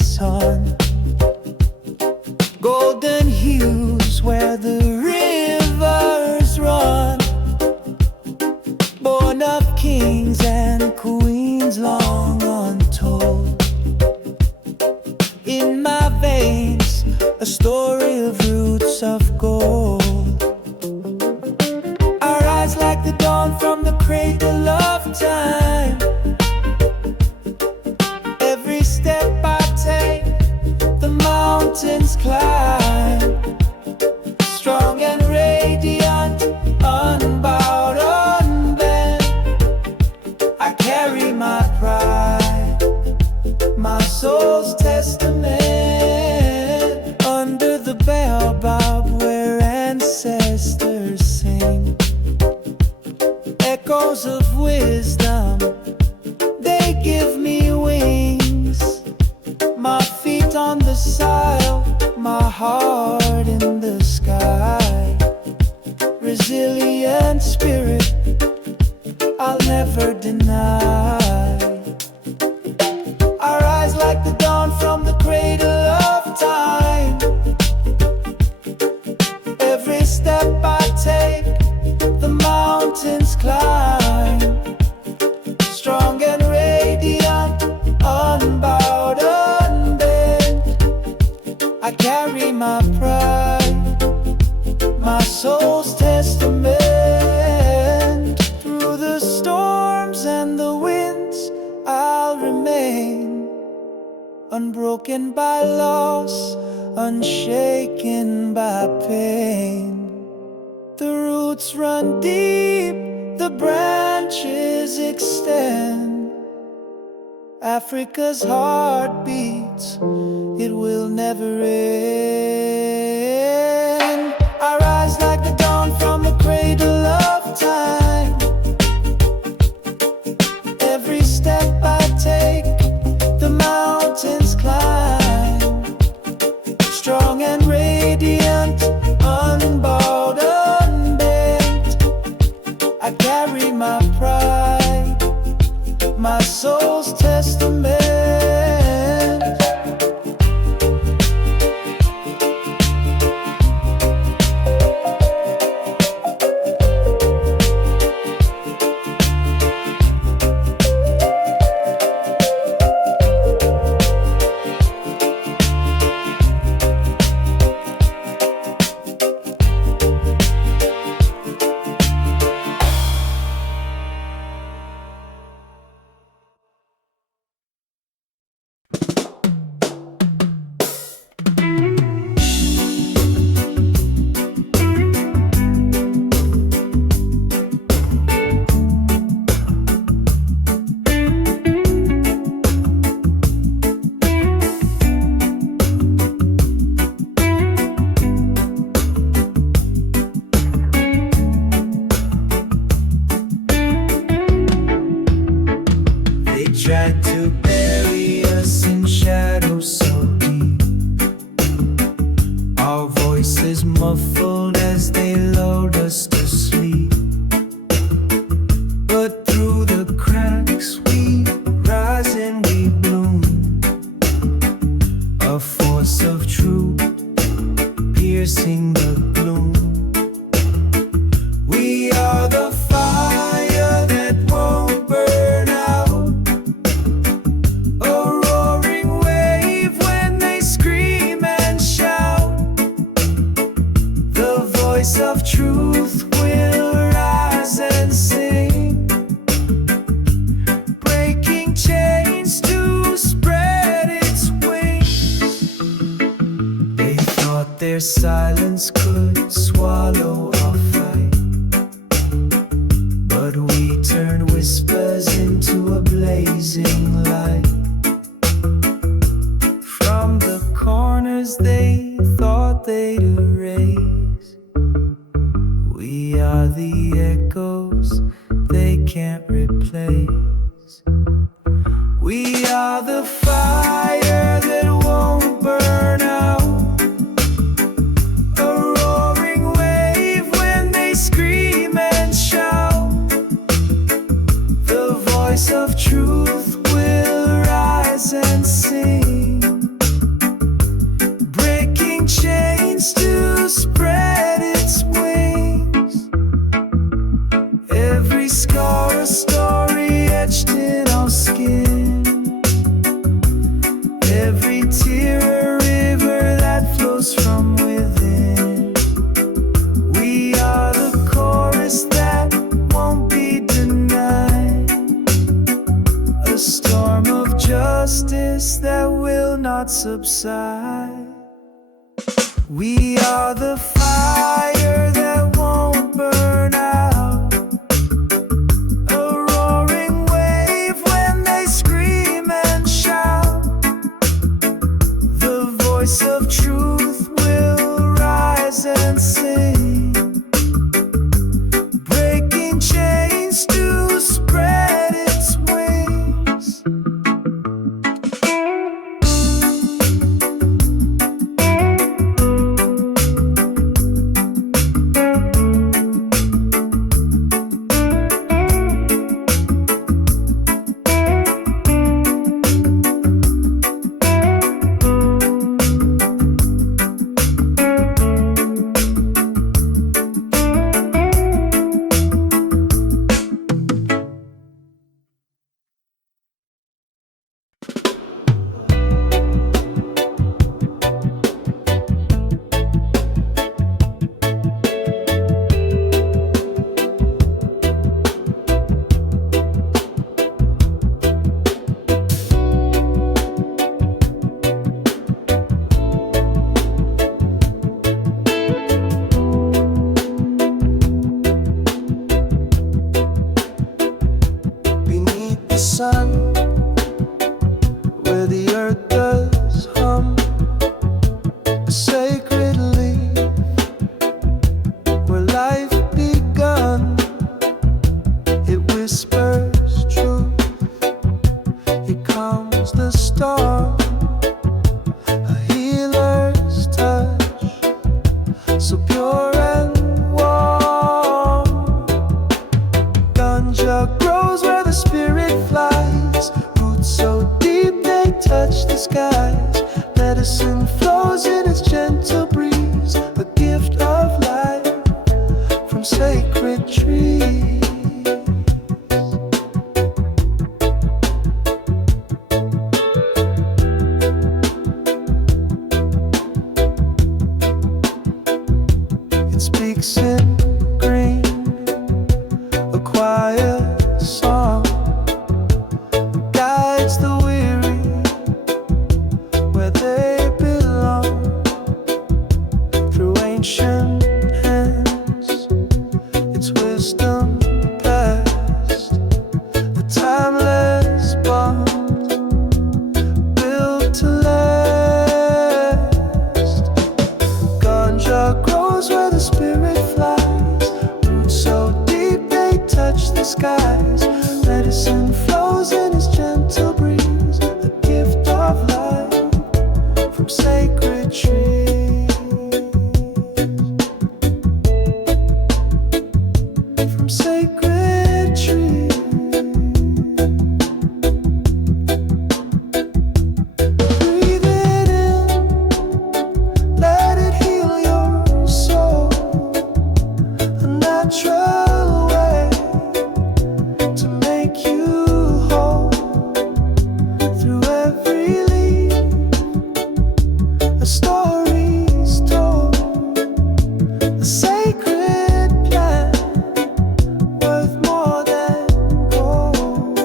sun. Golden hues where the rivers run, born of kings and queens long untold. In my veins, a story of roots of gold. Our eyes like the dawn from the cradle of time. Every step I take, the mountains climb. Strong and radiant, unbowed, unbent, I carry my pride, my soul's testament. Under the baobab where ancestors sing, echoes of wisdom, they give me wings. My feet on the soil, my heart in the sky. Resilient spirit, I'll never deny. Our eyes like the dawn from the cradle of time. Every step I take, the mountains climb. Strong and radiant, unbowed, unbent, I carry my pride, my soul's testament. Through the storms and the winds, I'll remain unbroken by loss, unshaken by pain. The roots run deep, the branches extend. Africa's heart beats, it will never end. I rise like the dawn from the cradle of time. Every step I take, the mountains climb. Strong and radiant, unbowed, unbent, I carry my pride, my soul's testament. Tried to bury us in shadows so deep, our voices muffled as they lulled us to sleep. But through the cracks we rise and we bloom, a force of truth piercing the gloom. We are the fire that won't burn out, of truth will rise and sing, breaking chains to spread its wings. They thought their silence could swallow our fight, but we turned whispers into a blazing light. From the corners they thought they'd erase, we are the echoes they can't replace. We are the fire that won't burn out, a roaring wave when they scream and shout. The voice of truth will rise and sing, every tear a river that flows from within. We are the chorus that won't be denied, a storm of justice that will not subside. We are the fire that won't burn out, a roaring wave when they scream and shout. The voice of truth will rise and sing, breaking chains to spread its wings. Sun, where the earth does hum, a sacred leaf, where life begun. It whispers truth, it calms the storm, a healer's touch, so pure and warm. Ganja grows where the spirit flies, roots so deep they touch the skies. Medicine flows in its gentle breeze, a gift of life from sacred trees. It speaks in green, a quiet song, guides the weary where they belong. Through ancient hands, its wisdom passed, the timeless bond built to last. Ganja grows where the spirit flies, roots so deep they touch the skies. Medicine flows in its gentle breeze, the gift of life from sacred trees. From sacred trees. Breathe it in, let it heal your soul, a natural way to make you whole. Through every leaf, a story's told, a sacred plant worth more than gold.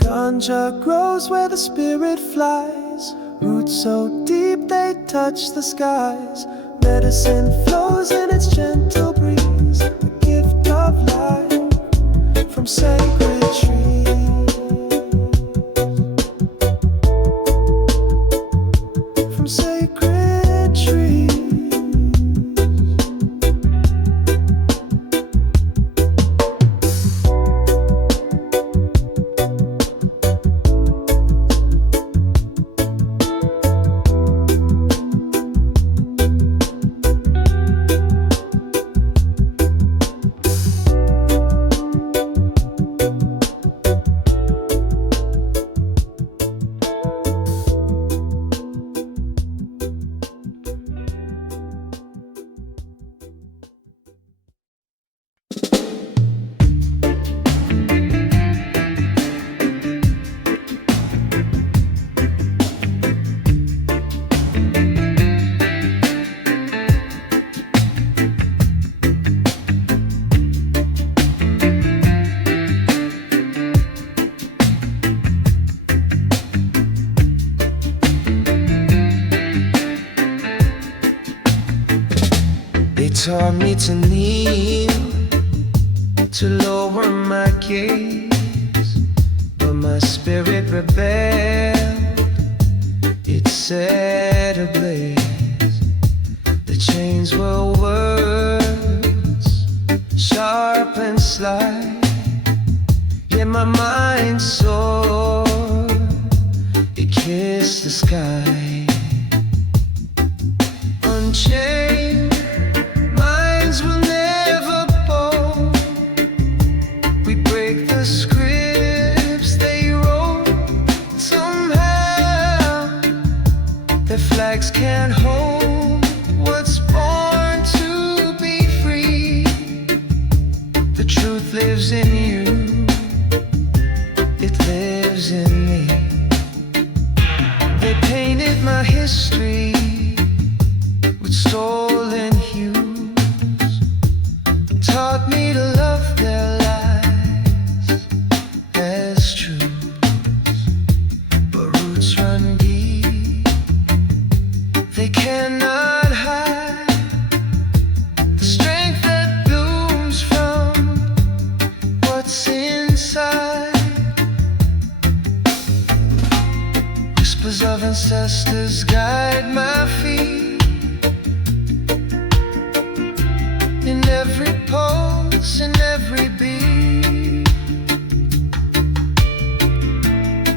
Ganja grows where the spirit flies, roots so deep they touch the skies. Medicine flows in its gentle breeze, a gift of life from sacred trees. From sacred trees. taught me to kneel, to lower my gaze, but my spirit rebelled, it set ablaze. The chains were words, sharp and sly, yet my mind soared, it kissed the sky. Unchained minds will never bow. We break the scripts they wrote. Somehow their flags can't hold what's born to be free. The truth lives in you, it lives in me. They painted my history with stolen hues, taught me to love their lies as truths. But roots run deep, they cannot hide the strength that blooms from what's inside. Whispers of ancestors guide my feet, in every pulse, in every beat.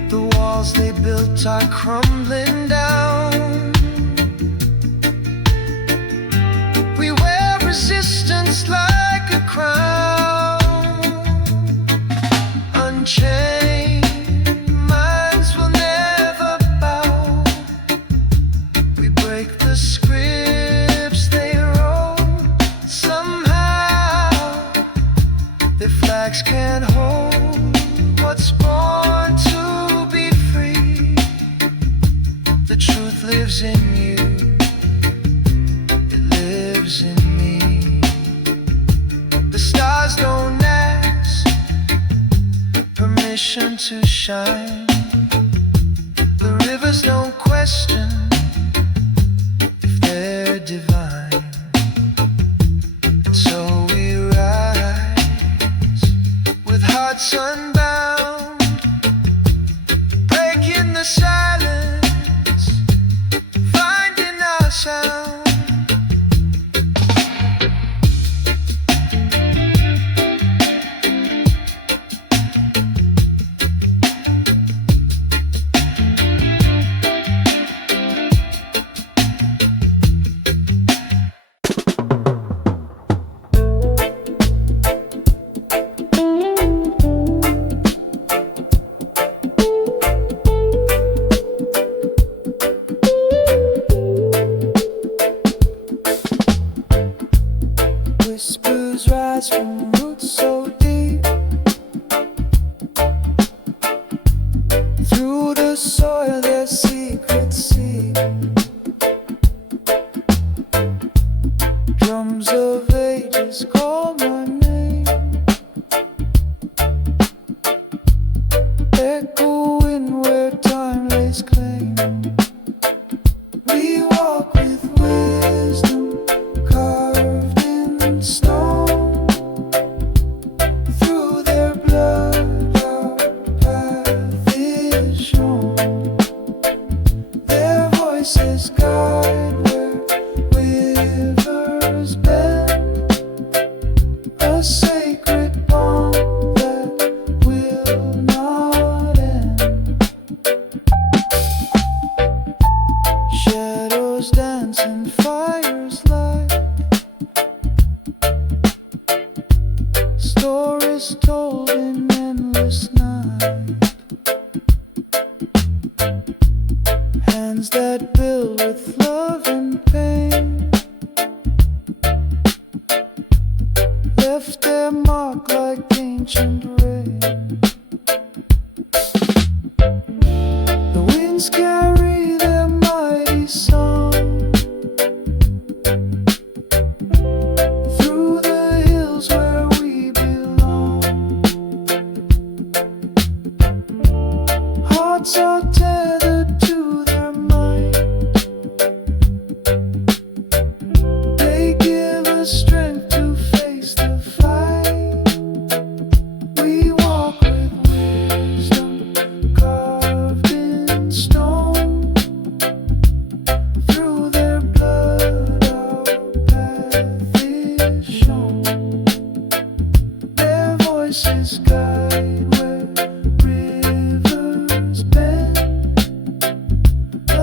The walls they built are crumbling down. We wear resistance like a crown. Unchained minds will never bow. We break the scripts they wrote. Somehow their flags can't hold what's born to be free. The truth lives in you, it lives in me. The stars don't ask permission to shine. The rivers don't question if they're divine. And so we rise with hearts unbound, breaking the silence, finding our sound. Whispers rise from roots so deep, through the soil their secrets seep. Drums of ages call my name, echoing where time lays claim. We walk with wisdom carved in stone. Through their blood our path is shown. Their voices guide where rivers bend, a sacred bond that will not end. Shadows dance and fires light, stories told in endless night. Hands that build with love and pain left their mark like ancient rain. The winds carry their mighty song through the hills where we belong. Hearts are tethered to their might,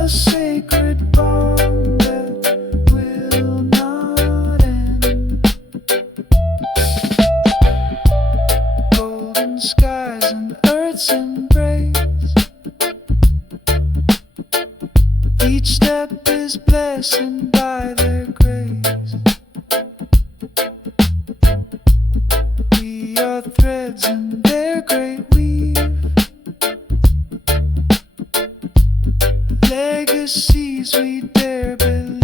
a sacred bond that will not end. Golden skies and earth's embrace. Each step is blessed by their grace. We are threads in their great weave, legacies we dare believe.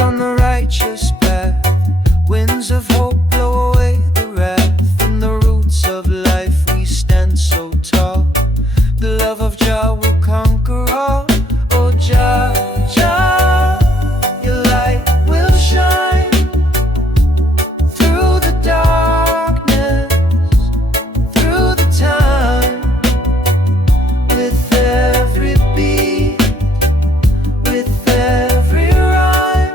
On the righteous path, winds of hope blow away the wrath. From the roots of life we stand so tall. The love of Jah will conquer all. Oh Jah, Jah, your light will shine through the darkness, through the time. With every beat, with every rhyme,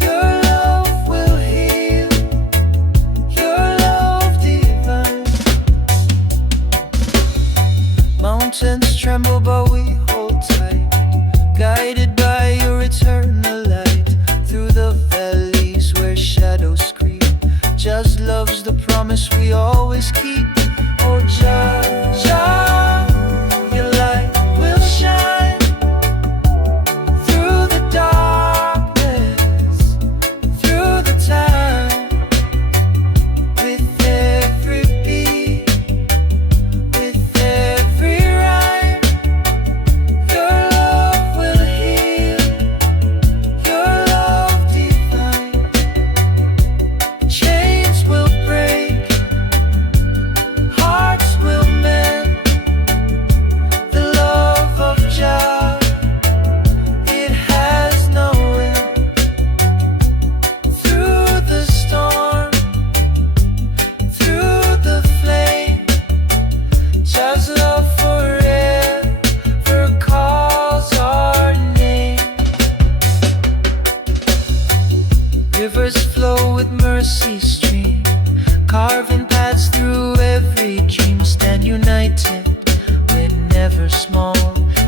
your love will heal, your love divine. Mountains tremble but we hold tight, guided by your eternal light. Through the valleys where shadows creep, just love's the promise we always keep. Oh Jah, Jah, your light will shine through the darkness, through the time. With every beat, with every rhyme, your love will heal, your love divine. Chains will break, hearts will mend. The love of Jah, it has no end. Through the storm, through the flame, Jah's love forever calls our name. Rivers flow with mercy stream, carving paths through every dream. Stand united, we're never small.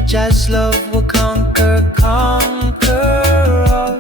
Jah's love will conquer, conquer all.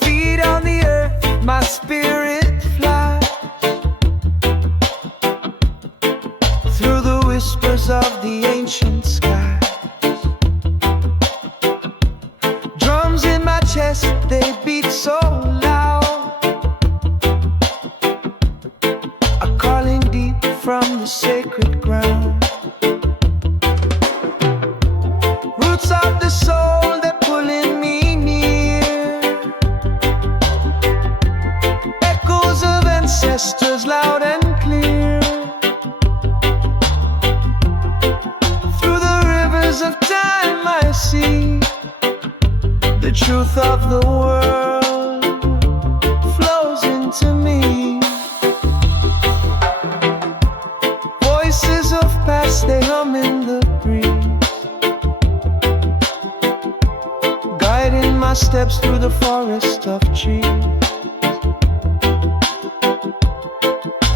Feet on the earth, my spirit flies through the whispers of the ancient skies. Drums in my chest, they beat so loud, a calling deep from the sacred ground. Roots of the soul, they're pulling me near. forest of trees.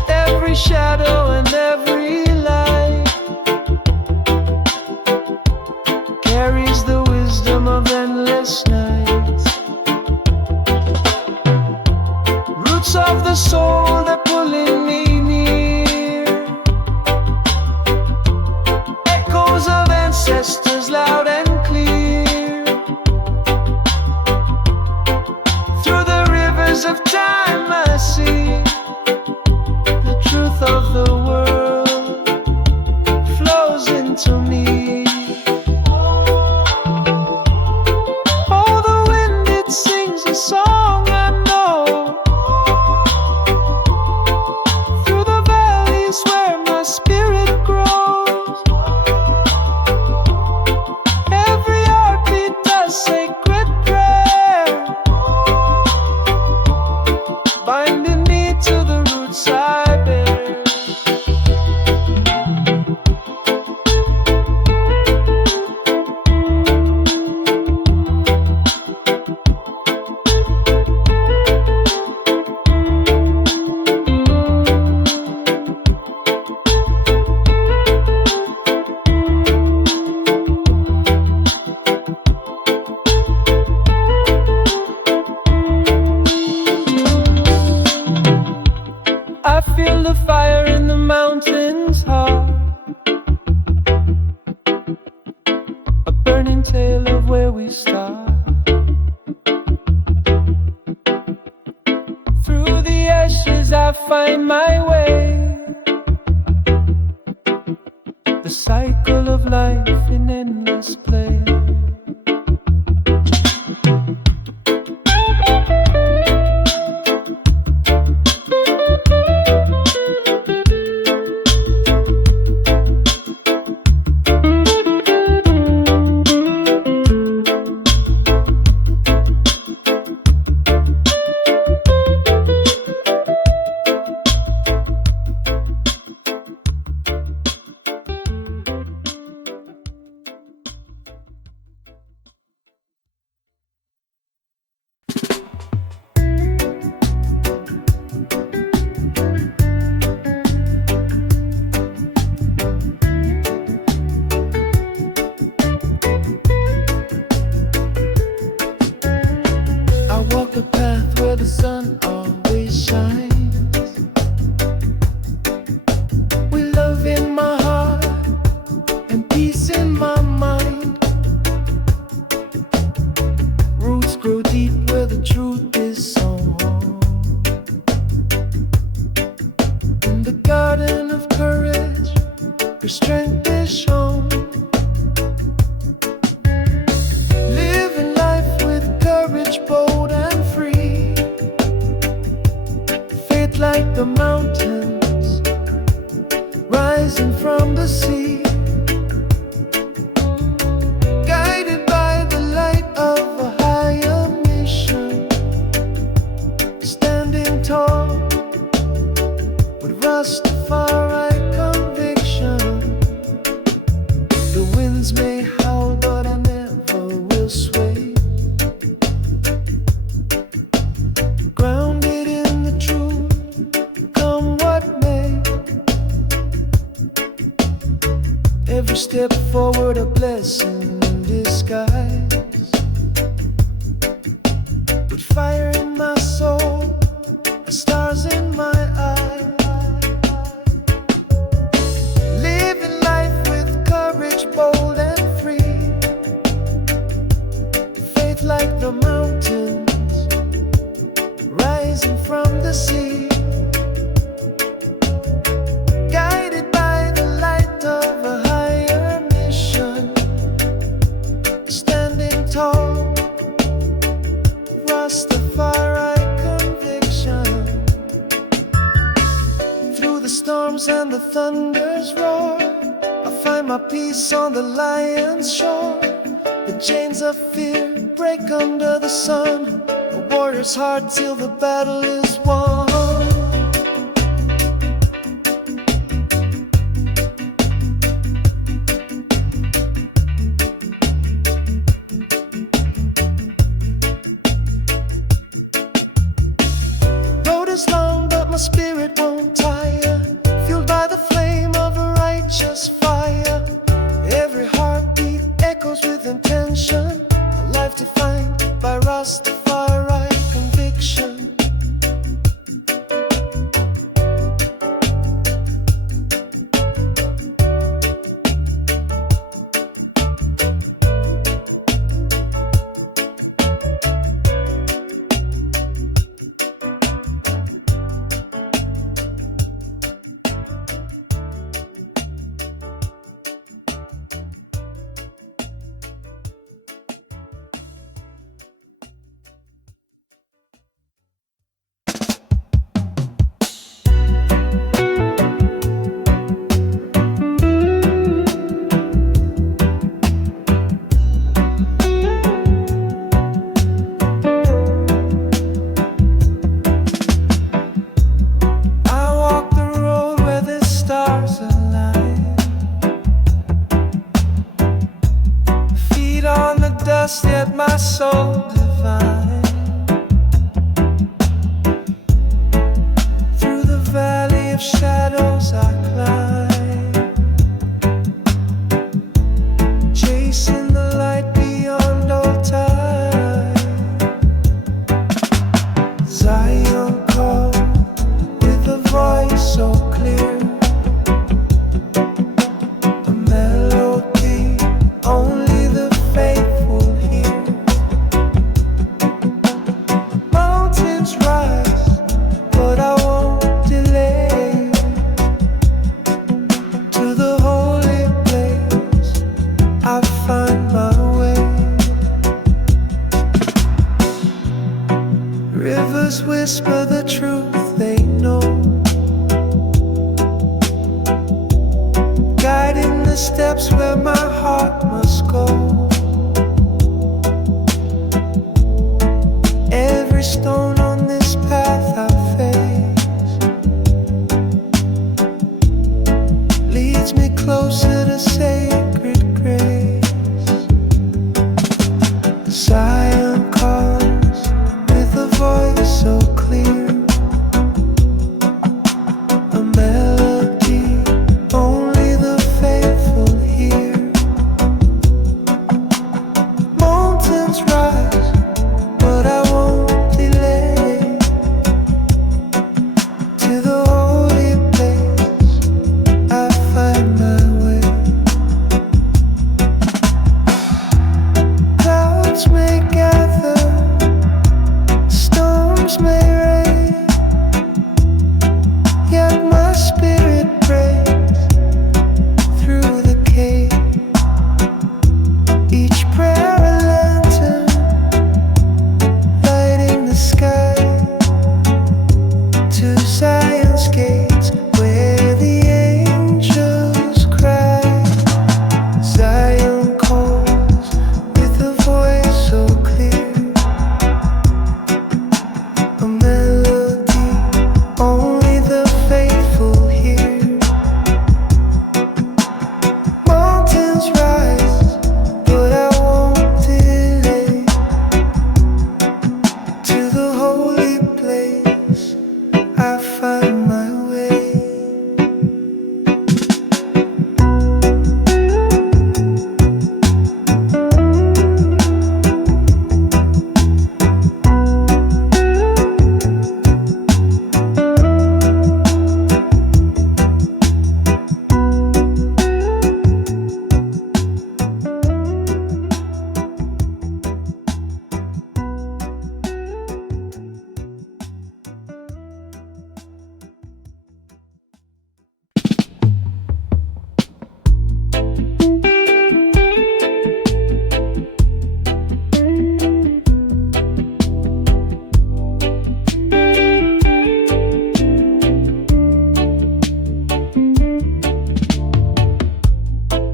Every shadow and every light carries the wisdom of endless nights. Roots of the soul that pulling me near, echoes of ancestors loud and clear. Through the rivers of time I see the truth of the world flows into me. Oh, the wind, it sings a song I know, through the valleys where my spirit grows. Every heartbeat does sacred prayer, binding me to the roots I bear. I feel the fire in the mountains heart, a burning tale of where we start. Through the ashes I find my way, the cycle of life in endless play. The sun always shines, with love in my heart and peace in my mind. Roots grow deep where the truth is sown, in the garden of courage where strength is shown. Living life with courage, bold and free, like the mountains rising from the sea, guided by the light of a higher mission, standing tall with Rastafari conviction. The winds may howl, but I never will sway, grounded in the truth, come what may. Every step forward a blessing in disguise, with fire in my soul, stars in my eyes. Living life with courage, bold and free, faith like the mountains rising from the sea, guided by the light of a higher mission, standing tall, Rastafari conviction. Through the storms and the thunder's roar, I find my peace on the lion's shore. The chains of fear break under the sun, a warrior's heart till the battle is won. spirit won't tire, fueled by the flame of a righteous fire. Every heartbeat echoes with intention, a life defined by Rastafari conviction. Yet my soul divine. Through the valley of shadows I climb, chasing the light beyond all time. Zion called with a voice so clear, a melody only the faithful. Rivers whisper the truth they know, guiding the steps where my heart must go. Every stone on this path I face leads me closer to sacred grace. Zion calls with a voice so clear, a melody only the faithful hear. Mountains rise, but I won't delay, to the holy place I find my way. Clouds may gather, may rain, yet my spirit breaks through the cave. Each prayer a lantern, lighting the sky to Zion's gates where the angels cry. Zion calls with a voice so clear, a melody only the faithful hear. Mountains rise, but I won't delay, to the holy place I find my way.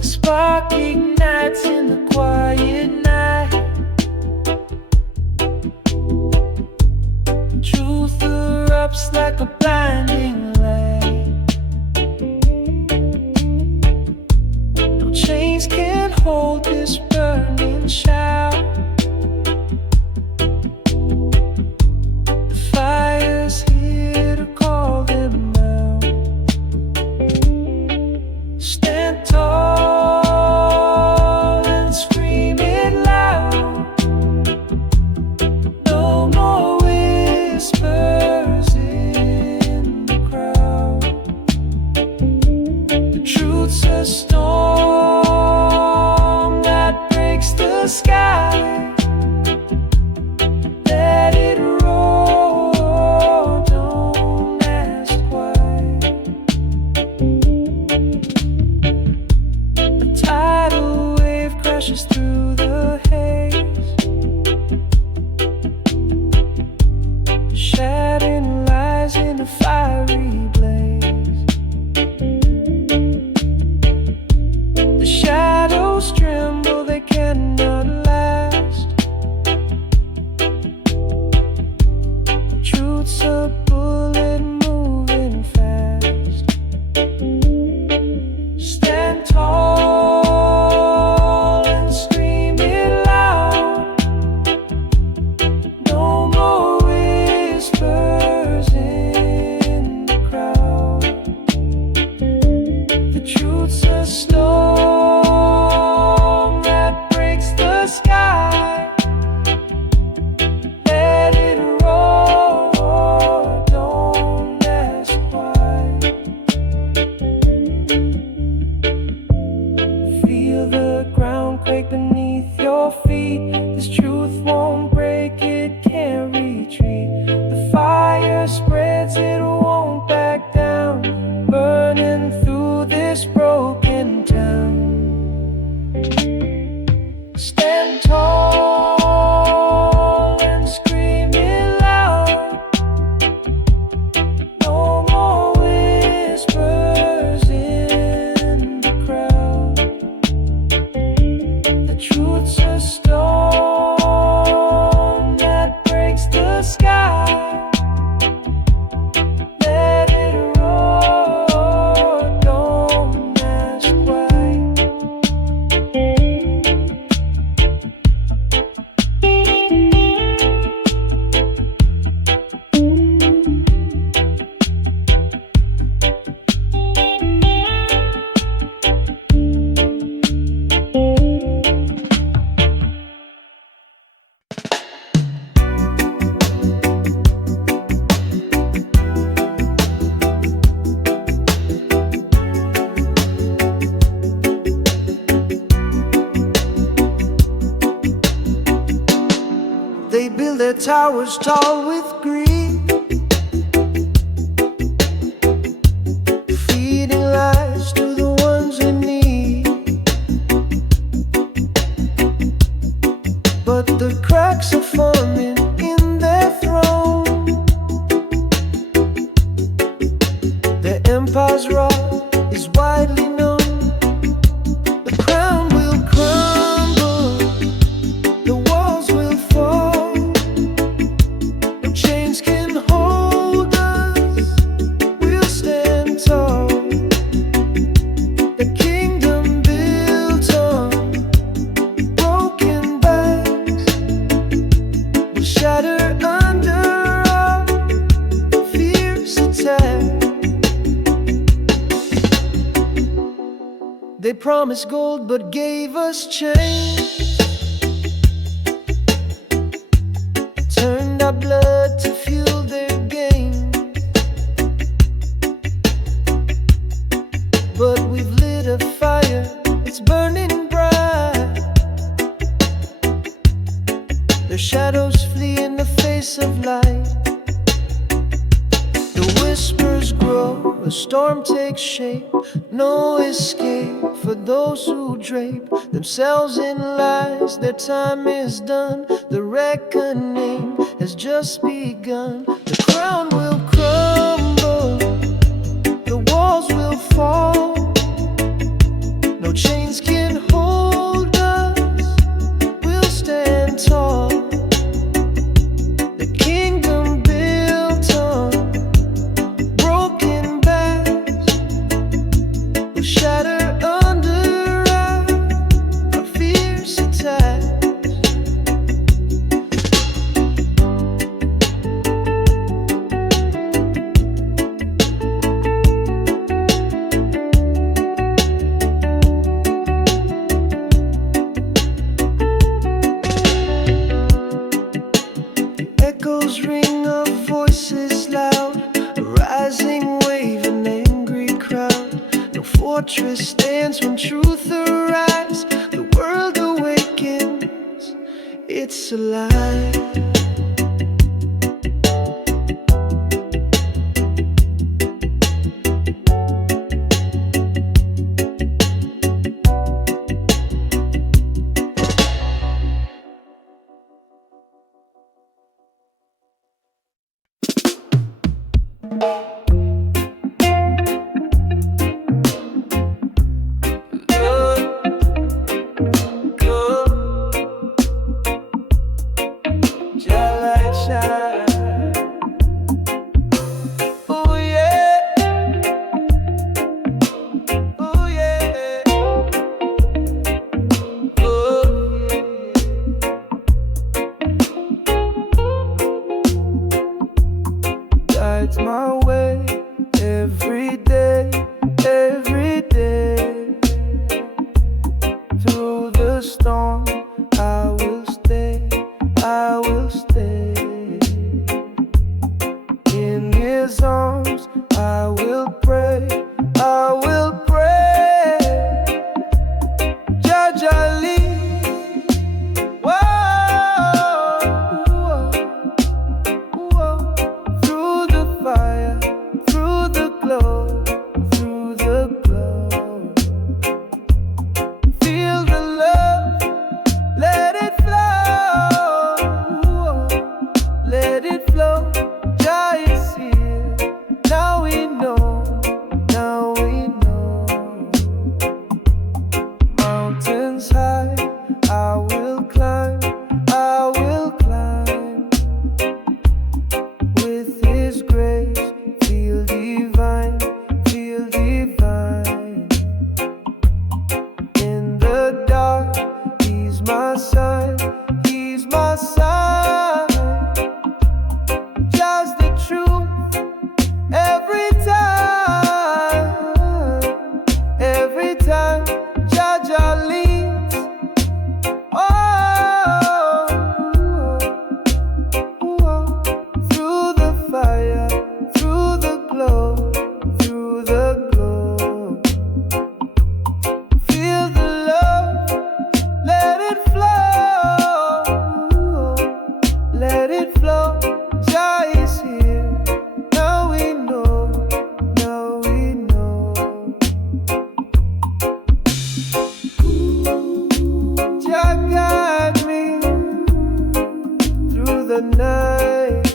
Spark ignites in the quiet night, truth erupts like a blinding light. No chains can hold this burning shout. The fire's here to call a fiery blaze. The shadows tremble, they cannot last. Truth's a bullet moving fast. Stand tall and scream it loud. No more whispers in the crowd. The truth's a storm that breaks the sky. Let it roar, don't ask why. Feel the ground quake beneath your feet. This truth won't break, it can't retreat. The fire spreads, it won't back down. Burning through this broken town. Stand tall and scream it loud. No more whispers in the crowd. The truth's a storm that breaks the sky. Let it roar, don't ask why. They build their towers tall with greed, feeding lies to the ones in need. But the cracks are forming in their throne. Their empire's rot is widely known. The crown will crumble, the walls will fall. No chains can hold us, we'll stand tall. The kingdom built on broken backs will shatter under our fierce attack. They promised gold but gave us chains, turned our blood to fuel their gain. But we've lit a fire, it's burning bright. Their shadows flee in the face of light. The whispers grow, a storm takes shape. No escape for those who drape themselves in lies. Their time is done, the reckoning has just begun. The crown will crumble, the walls will fall. No chains can hold us, we'll stand tall. The kingdom built on broken backs will shatter under our fierce attacks. Echoes ring of voices loud, a rising wave, an angry crowd. No fortress stands when truth arrives. The world awakens, it's alive. Guides my way every day, every day. Through the storm, I will stay, I will stay. In his arms, I will pray, I will pray. Jaja lead, whoa, whoa. Through the fire, through the glow, through the glow. Feel the love, let it flow, let it flow. Jah is here, now we know, now we know. Mountains high, I will climb, I will climb. With his grace, feel divine, feel divine. In the dark, he's my sign, he's my sign. Just the truth, every time, Jaja leads. Oh, through the fire, through the glow, through the glow. Feel the love, let it flow, let it flow. Jah is here, now we know, now we know. Jah guide me through the night,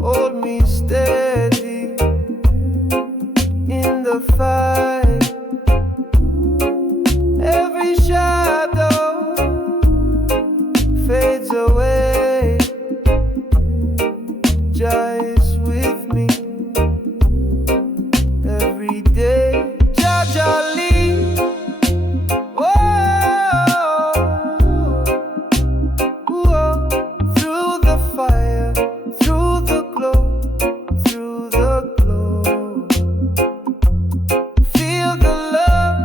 hold me steady in the fight. Every shadow fades away. Jah is with me every day. Jaja lead, whoa, through the fire, through the glow, through the glow. Feel the love,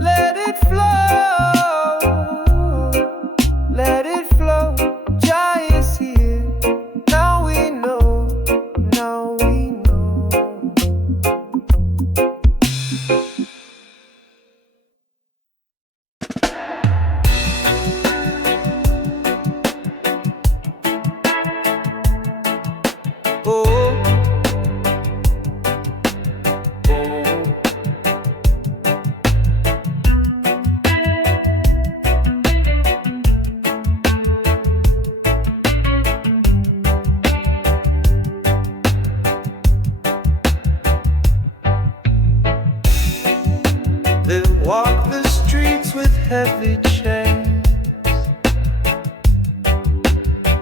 let it flow, let it flow. Jah is here, now we know, now we know. Oh, they walk the streets with heavy chains.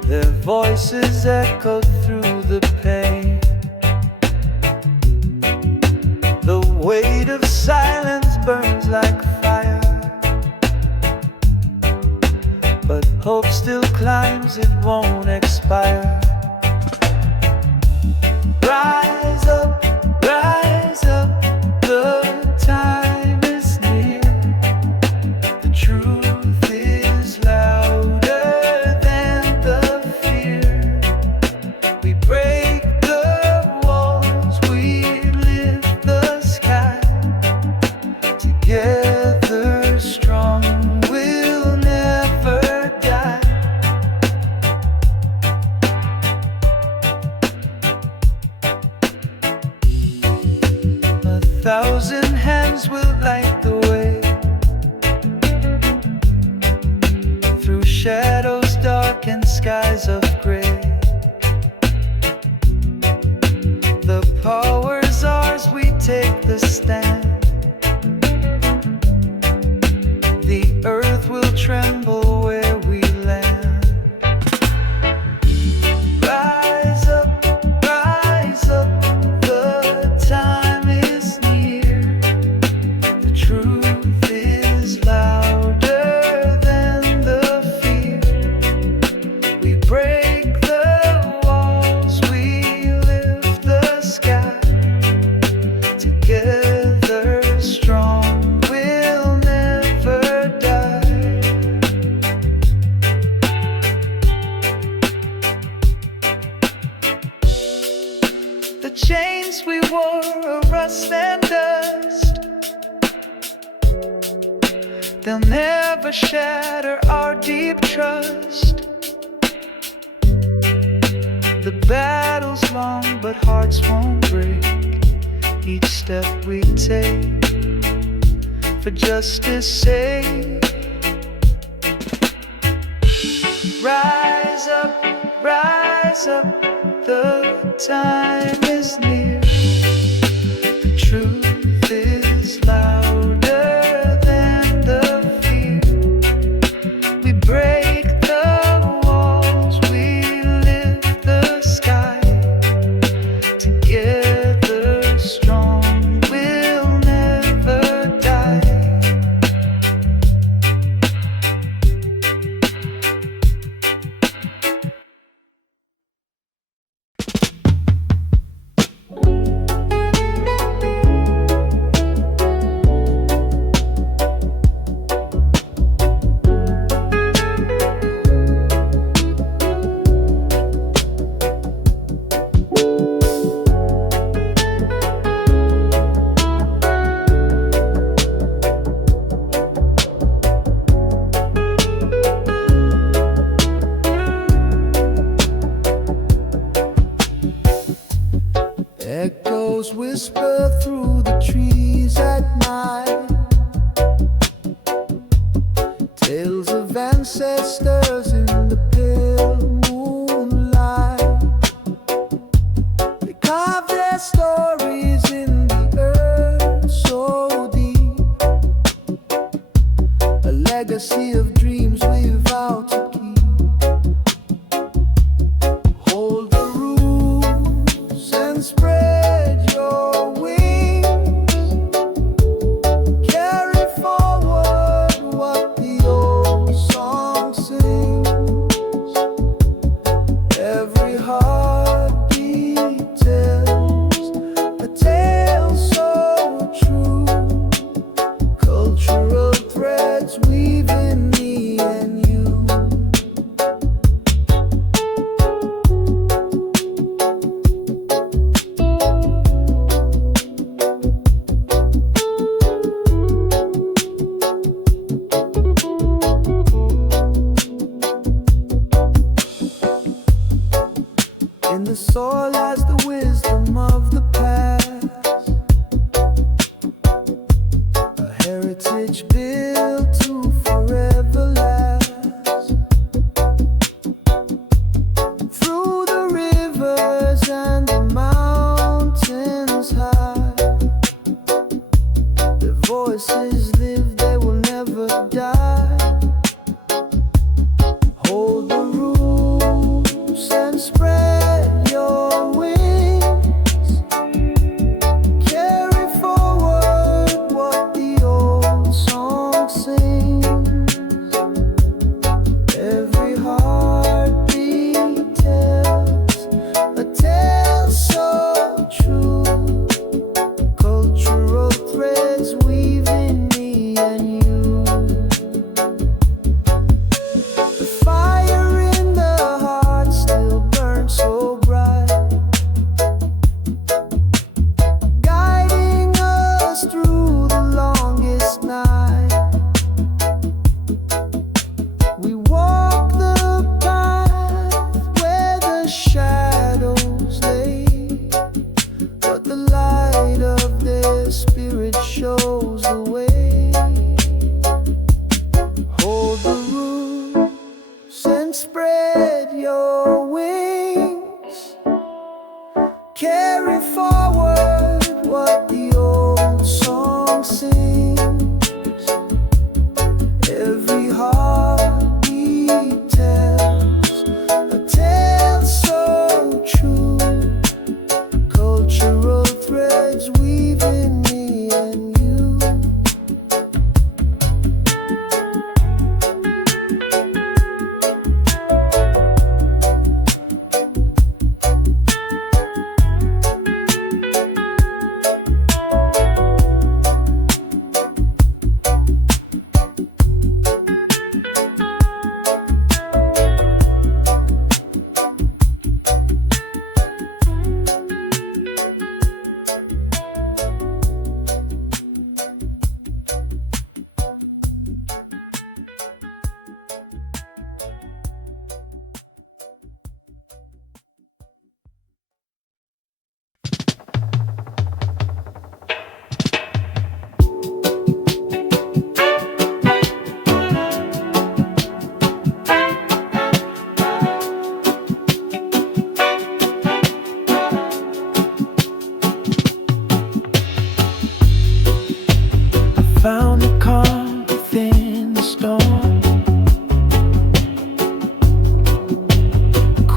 Their voices echoed through the pain. The weight of silence burns like fire, but hope still climbs, it won't expire. Rise up, the time is near. The truth is louder than the fear. We break the walls, we lift the sky. Together strong, we'll never die. A thousand hands will light the way through shadows dark and skies of gray. Power's ours, we take the stand. The earth will tremble where we land. Rise up, the time is near. The truth is louder than the fear. We break the walls, we lift the sky. Together strong, we'll never die. The chains we wore are rust and dust. They'll never shatter our deep trust. The battle's long, but hearts won't break. Each step we take for justice' sake. Rise up, the time is near. The truth is louder than the fear. We break the walls, we lift the sky. Together strong, we'll never die. Echoes whisper through the trees at night. Tales of ancestors in the pale moonlight. They carve their stories in the earth so deep. A legacy of dreams we vow to keep. Hold the rules and spread your wings. Carry forward what the old song sings. Every heartbeat tells a tale so true. Cultural threads weaving me and you. In the soil lies the wisdom of the past, a heritage built to forever last. Through the rivers and the mountains high, their voices live, they will never die. Hold the rules and spread your wings. Carry forward what the old song sings. Every heartbeat tells a tale so true. Cultural threads weaving me and you. The fire in the heart still burns so bright, guiding us through the longest night. We walk the path where the shadows lay, but the light of their spirit shows the way. Hold the roots and spread your wings. Carry forward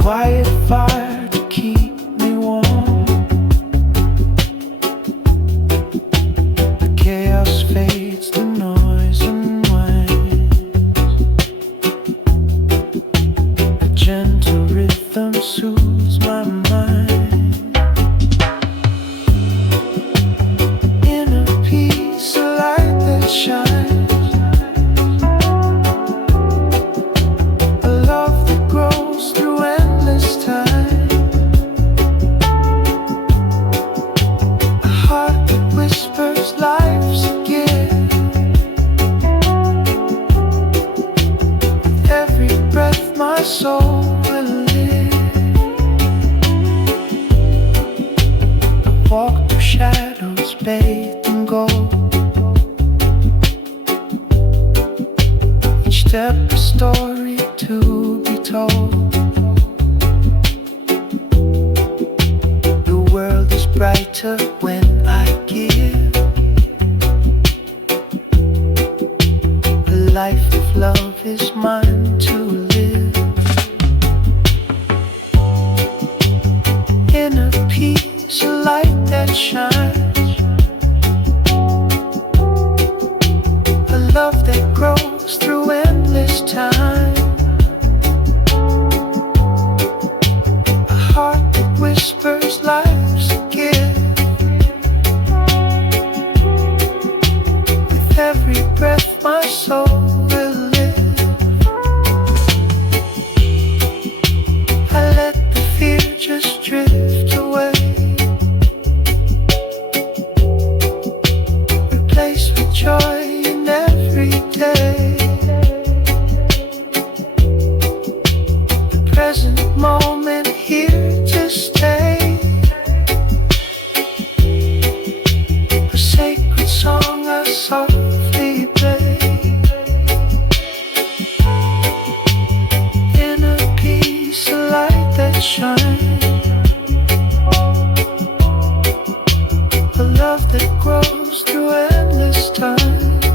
quiet fire to keep me warm. The chaos fades, the noise unwinds. A gentle rhythm soothes my mind. Inner peace, a light that shines. Soul will live. I walk through shadows bathed in gold. Each step a story to be told. The world is brighter when I give. The life of love is mine to live. Inner peace, a light that shines. A love that grows through endless time. A heart that whispers life's a gift. With every breath my soul will live. I let the fear just drift away, replaced with joy in every day. The present moment here to stay. A sacred song I softly play. Inner peace, a light that shines. A love that grows through endless times.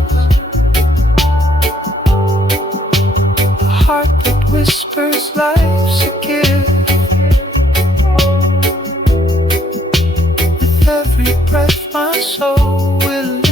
A heart that whispers life's a gift. With every breath my soul will live.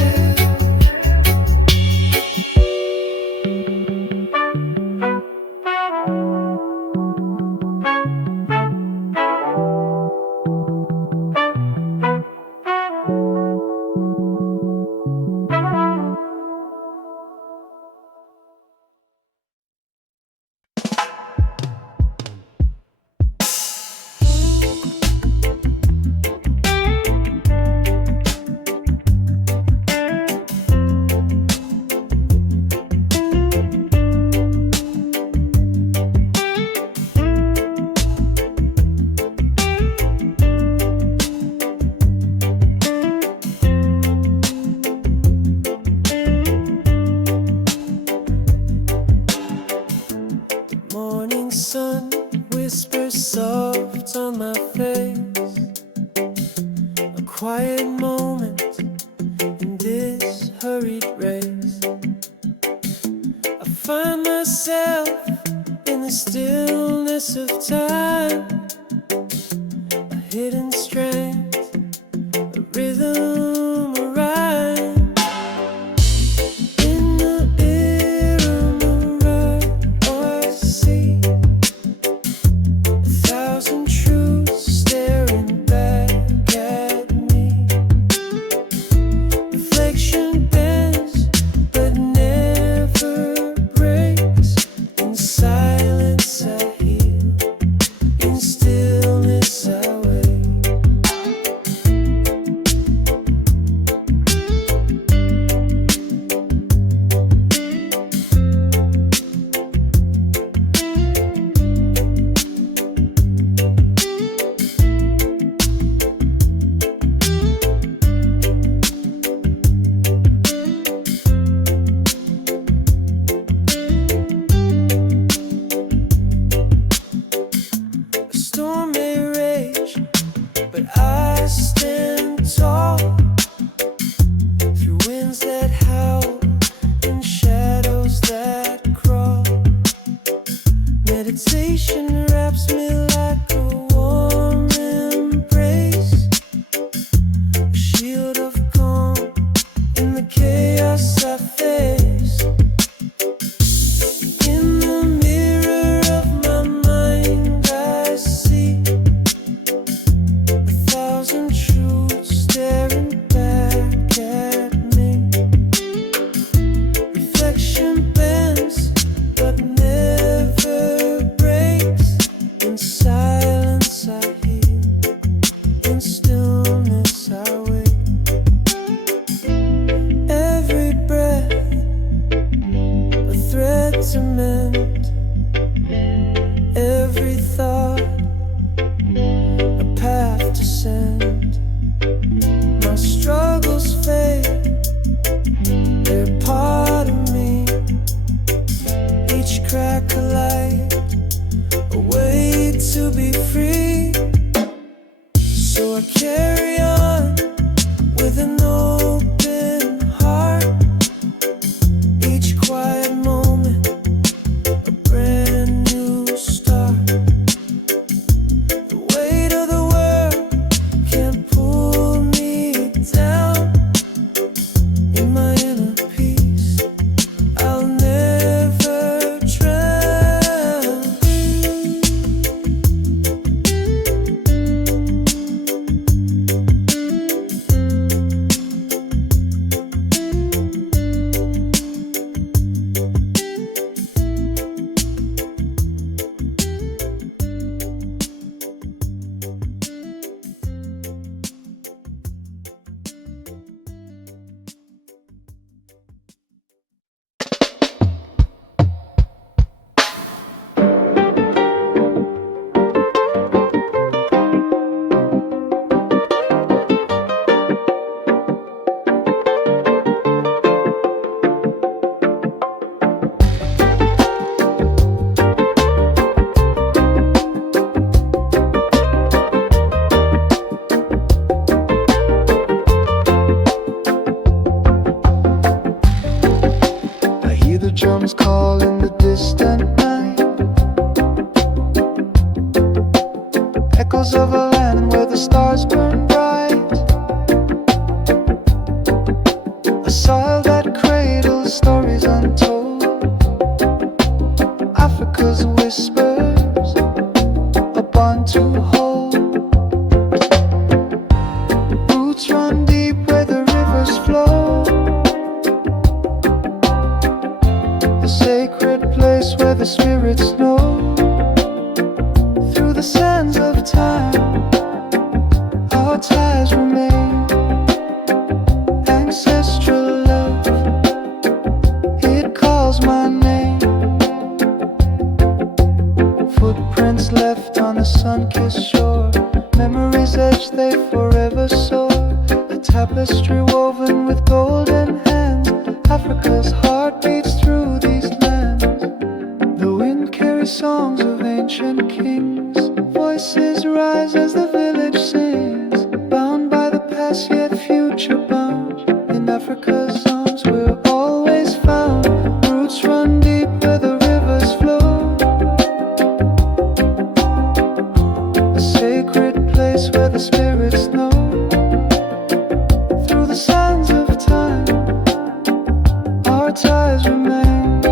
Morning sun whispers soft on my face. A quiet moment in this hurried race. I find myself in the stillness of time. A hidden strength, a rhythm, a rhyme. In the ear of the right, I see 1,000 truths staring back at me. Reflection bends but never breaks. In silence I hear, in stillness I wait. A storm may rage, but I stand tall. Through winds that howl and shadows that crawl. Meditation wraps me like to be free. So I carry on with an open heart. Each quiet moment, a brand new start. The weight of the world can't pull me down. In my inner peace, I'll never drown. I hear the drums call in the distant night. Echoes of a land where the stars burn bright. A soil that cradles stories untold. Africa's whispers, a bond to hold. Roots run deep where the rivers flow. The sacred place where the spirits know. Through the sands of time, our ties remain. Ancestral love, it calls my name. Footprints left on a sun-kissed shore. Memories etched, they forever soar. A tapestry woven with golden hands. Africa's heart beats through these lands. The wind carries songs of ancient kings. Voices rise as the village sings. Bound by the past yet future bound. In Africa's arms we're always found. Roots run deep where the rivers flow. A sacred place where the spirits know. Through the sands of time, our ties remain.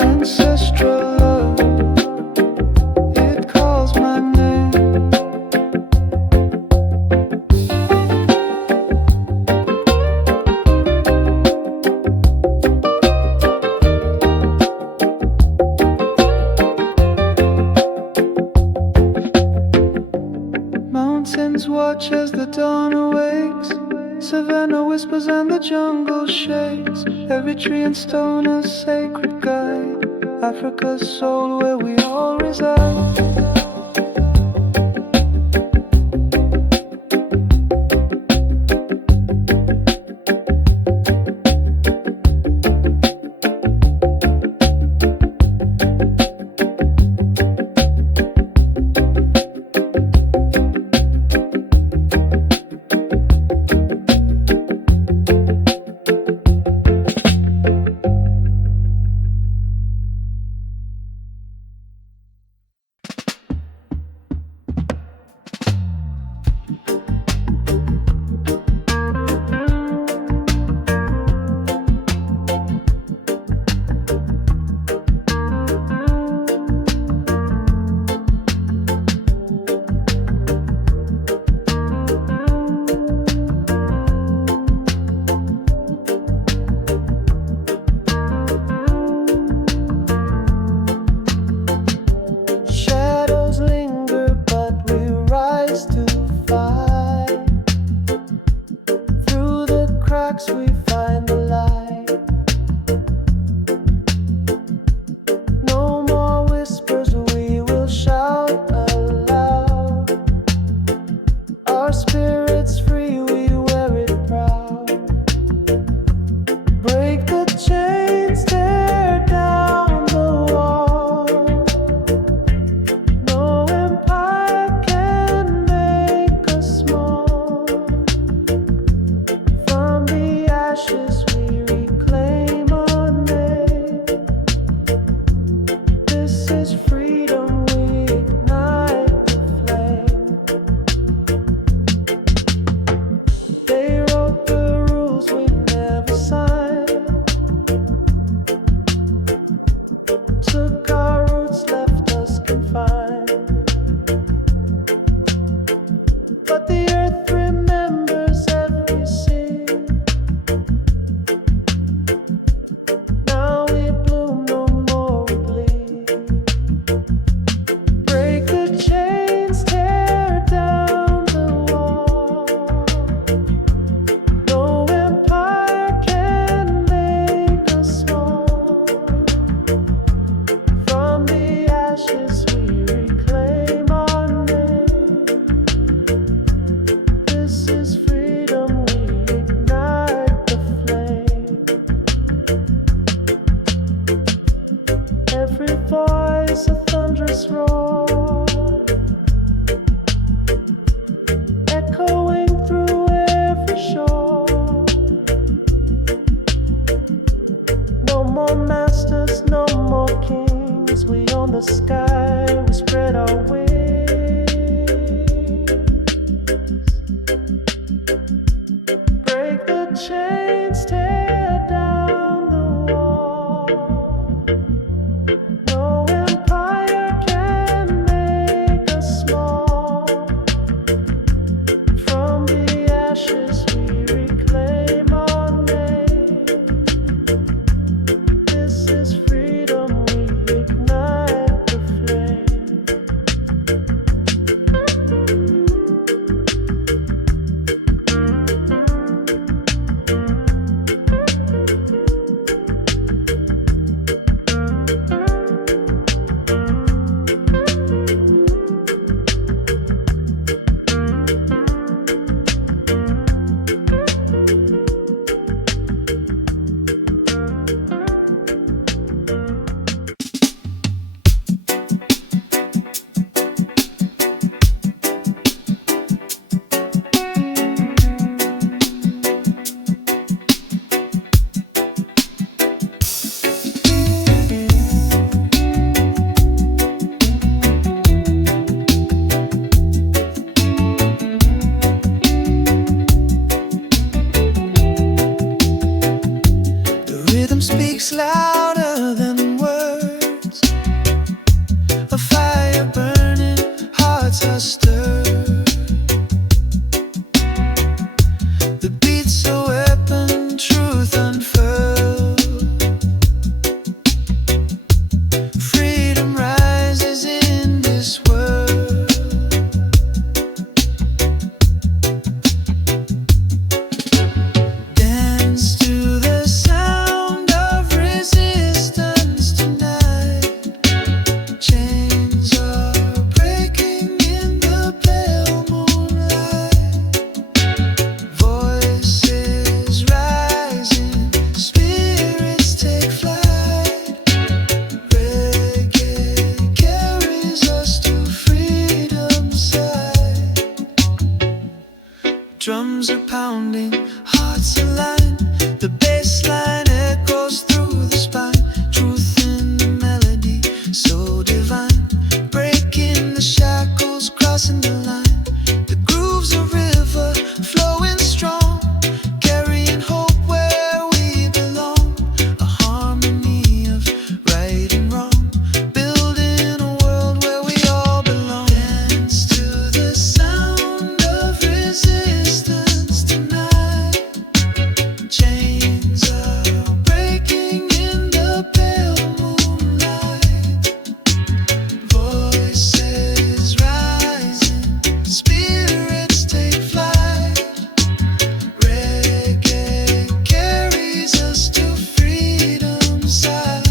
Ancestral love, it calls my name. Mountains watch as the dawn awakes. Savannah whispers and the jungle shakes. Every tree and stone a sacred guide. Africa's soul where we all reside. drums are pounding, hearts align. The bass line echoes through the spine. Truth in the melody, so divine. Breaking the shackles, crossing the line. The groove's a river, flowing strong, carrying hope where we belong. A harmony of right and wrong, building a world where we all belong. Dance to the sound of resistance tonight. Chains are breaking in the pale moonlight. Voices rising, spirits take flight. Reggae carries us to freedom's side.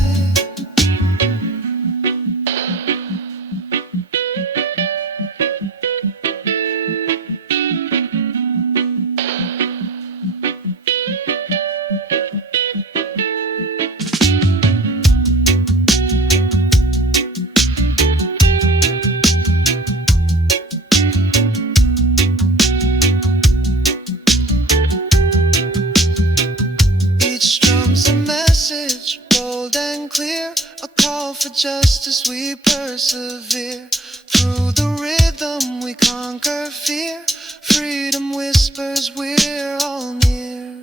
Each drum's a message, bold and clear, a call for justice we persevere. Through the rhythm we conquer fear, freedom whispers we're all near.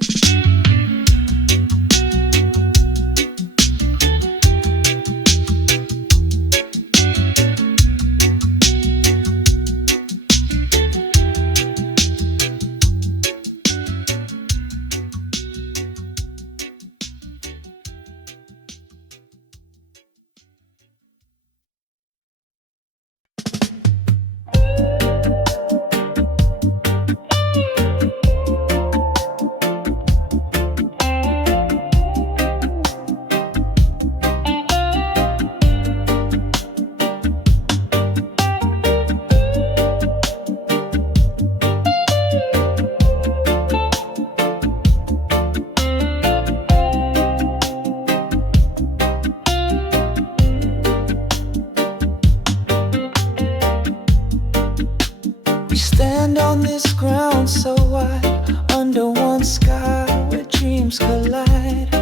We stand on this ground so wide, under one sky where dreams collide.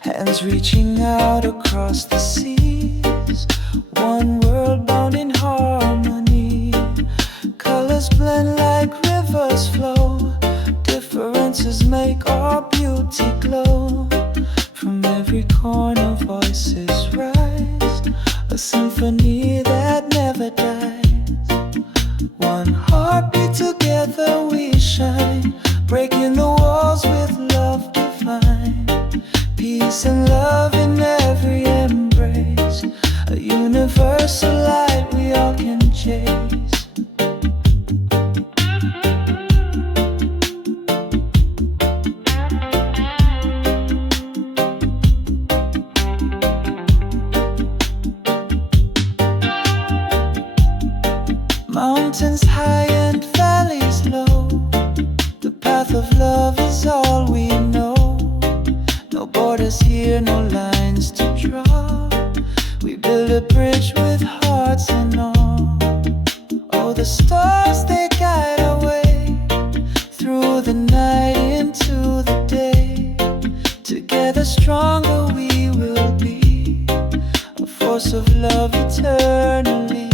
Hands reaching out across the seas, one world bound in harmony. Colors blend like rivers flow, differences make our beauty glow. From every corner voices rise, a symphony that never dies. One heartbeat, together we shine, breaking the walls with love divine. Peace and love in every embrace, a universal light we all can chase. Mountains high and valleys low, the path of love is all we know. No borders here, no lines to draw, we build a bridge with hearts in awe. Oh, the stars, they guide our way, through the night into the day. Together stronger we will be, a force of love eternally.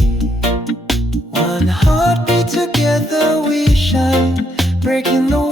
One heartbeat, together we shine, breaking the